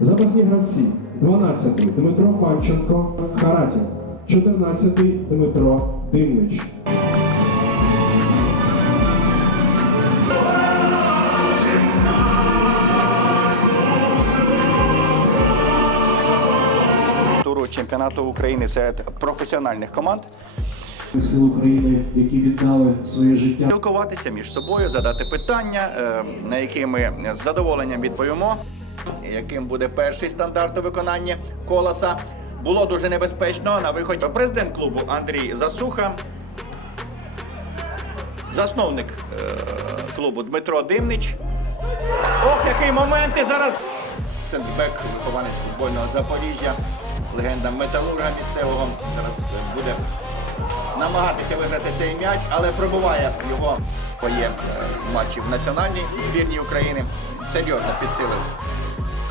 Запасні гравці 12-й Дмитро Панченко, Харатін, 14-й Дмитро Димнич. туру чемпіонату України серед професіональних команд. Сил України, які віддали своє життя. Спілкуватися між собою, задати питання, е, на які ми з задоволенням відповімо. Яким буде перший стандарт у виконанні колоса? Було дуже небезпечно на виході. Президент клубу Андрій Засуха, засновник е, клубу Дмитро Димнич. Ох, який момент! І зараз центрбек, вихованець футбольного Запоріжжя, легенда металурга місцевого. Зараз е, буде намагатися виграти цей м'яч, але пробуває його своє матчі в національній збірній України. Серйозно підсилив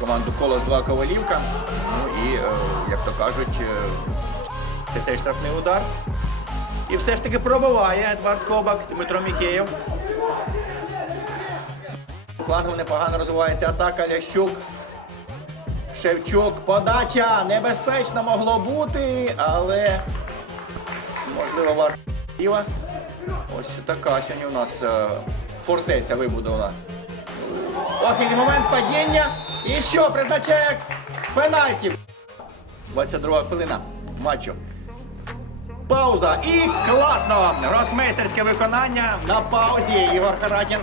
команду Колос 2 Ковалівка. Ну і, е, як то кажуть, е, це теж штрафний удар. І все ж таки пробуває Едвард Кобак, Дмитро Міхеєв. Флангом непогано розвивається атака Лящук. Шевчук, подача небезпечно могло бути, але можливо варто. Ось така сьогодні у нас е, фортеця вибудована. Який момент падіння. І що призначає пенальті. 22 хвилина матчу. Пауза. І класно! Росмейстерське виконання на паузі. Ігор Харатін.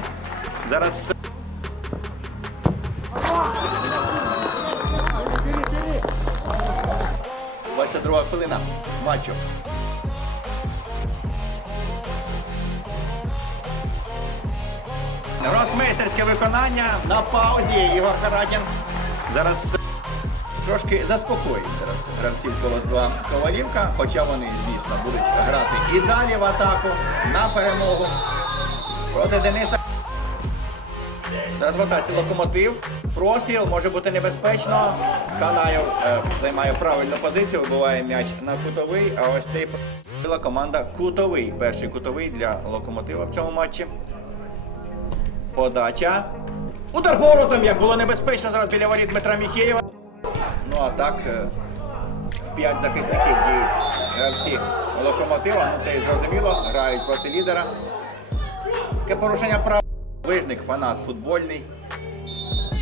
Зараз 22 хвилина матчу. Росмейстерське виконання на паузі. Ігор Харатін. Зараз трошки заспокоїть зараз гравців колос 2 Ковалівка, хоча вони, звісно, будуть грати і далі в атаку на перемогу проти Дениса. Зараз в локомотив. Простріл може бути небезпечно. Канаєв е, займає правильну позицію, вибиває м'яч на кутовий. А ось цей команда кутовий. Перший кутовий для локомотива в цьому матчі. Подача. Удар поворотом, як було небезпечно зараз біля воріт Дмитра Міхеєва. Ну а так, е, п'ять захисників діють гравці локомотива. Ну це і зрозуміло. Грають проти лідера. Таке порушення прав. Вижник, фанат футбольний.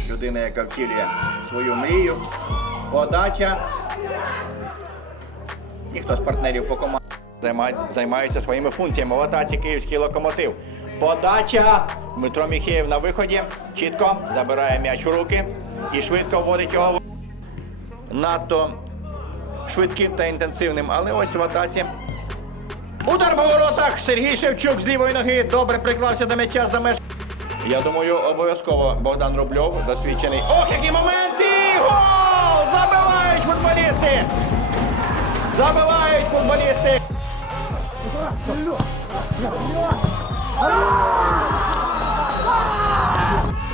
Людина, яка втілює свою мрію. Подача. Ніхто з партнерів по команді займаються своїми функціями. В атаці київський локомотив. Подача. Дмитро Міхеєв на виході. Чітко забирає м'яч у руки і швидко вводить його надто швидким та інтенсивним. Але ось в атаці. Удар по воротах. Сергій Шевчук з лівої ноги добре приклався до м'яча за меж. Я думаю, обов'язково Богдан Рубльов досвідчений. Ох, які моменти! Гол! Забивають футболісти! Забивають футболісти!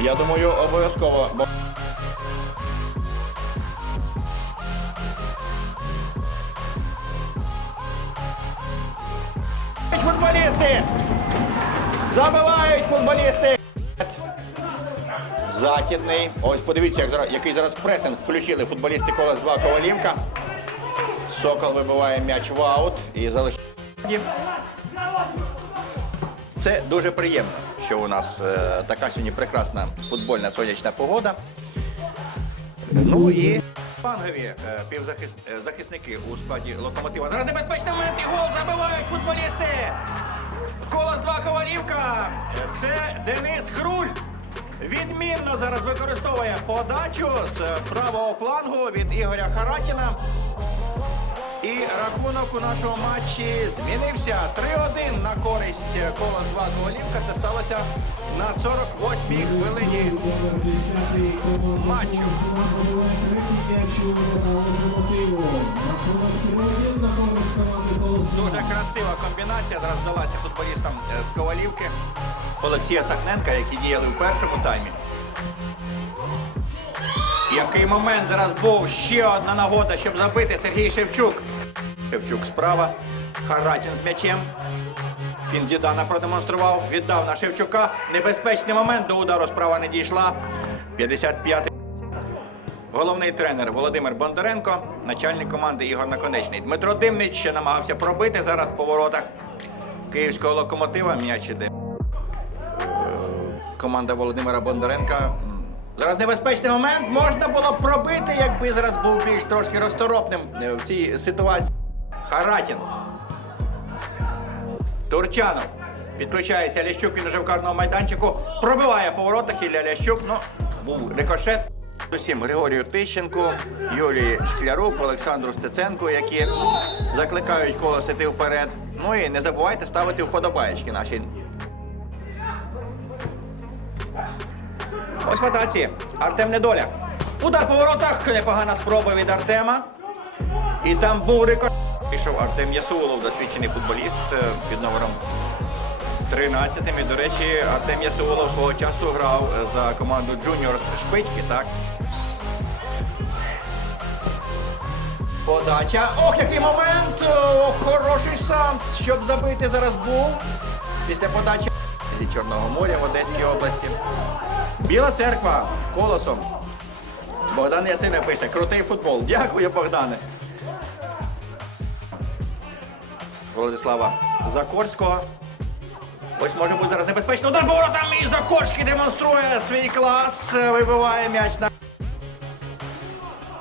Я думаю, обов'язково. Бо- Футболісти! Забивають футболісти! Західний. Ось подивіться, як зараз, який зараз пресинг включили футболісти Колес 2 Ковалівка. Сокол вибиває м'яч в аут і залишає. Це дуже приємно, що у нас е, така сьогодні прекрасна футбольна сонячна погода. Ну і фангові е, півзахисники у складі локомотива. Зараз небезпечний момент і гол забивають футболісти. Колос 2 Ковалівка. Це Денис Хруль. Відмінно зараз використовує подачу з правого флангу від Ігоря Харатіна. І рахунок у нашому матчі змінився 3-1 на користь Колос 2 Ковалівка. Це сталося на 48-й хвилині матчу. Дуже красива комбінація зараз вдалася футболістам е, з Ковалівки Олексія Сахненка, які діяли в першому таймі. Який момент зараз був ще одна нагода, щоб забити Сергій Шевчук. Шевчук справа. Харатін з м'ячем. Він Зідана продемонстрував, віддав на Шевчука. Небезпечний момент до удару справа не дійшла. 55-й. головний тренер Володимир Бондаренко, начальник команди Ігор Наконечний. Дмитро Димнич ще намагався пробити зараз по воротах київського локомотива. М'яч іде. Е, Команда Володимира Бондаренка. Зараз небезпечний момент. Можна було пробити, якби зараз був більш трошки розторопним е, в цій ситуації. Харатін. Турчанов. Відключається Лящук, він вже в карному майданчику. Пробиває по воротах Ілля Лящук. Ну, був рикошет. Усім Григорію Тищенку, Юлії Шклярук, Олександру Стеценку, які закликають колос іти вперед. Ну і не забувайте ставити вподобаєчки наші. Ось атаці. Артем Недоля. Удар по воротах. Непогана спроба від Артема. І там був рикошет. Пішов Артем Ясулов, досвідчений футболіст е, під номером 13. І, до речі, Артем Ясулов свого часу грав е, за команду Juniors Шпички, так? Подача. Ох, який момент! Ох, хороший шанс, щоб забити зараз був. Після подачі зі Чорного моря в Одеській області. Біла церква з колосом. Богдан Яцина пише, крутий футбол. Дякую, Богдане. Владислава Закорського. Ось може бути зараз небезпечно. Удар по воротам і Закорський демонструє свій клас. Вибиває м'яч на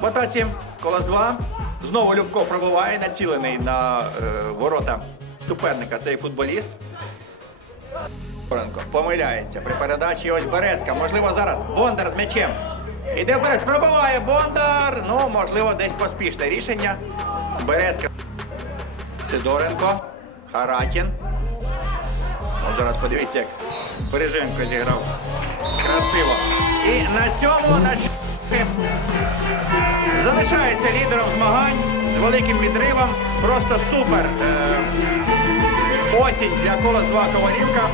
в. Колос 2. Знову Любко пробиває, націлений на е, ворота суперника. Цей футболіст. Франко помиляється при передачі. Ось Березка. Можливо, зараз Бондар з м'ячем. Іде вперед, пробиває Бондар. Ну, можливо, десь поспішне рішення. Березка. Сидоренко. Харатін. От зараз подивіться, як Береженко зіграв. Красиво. І на цьому на залишається лідером змагань з великим відривом. Просто супер. Е, осінь для кола з два Ковалівка.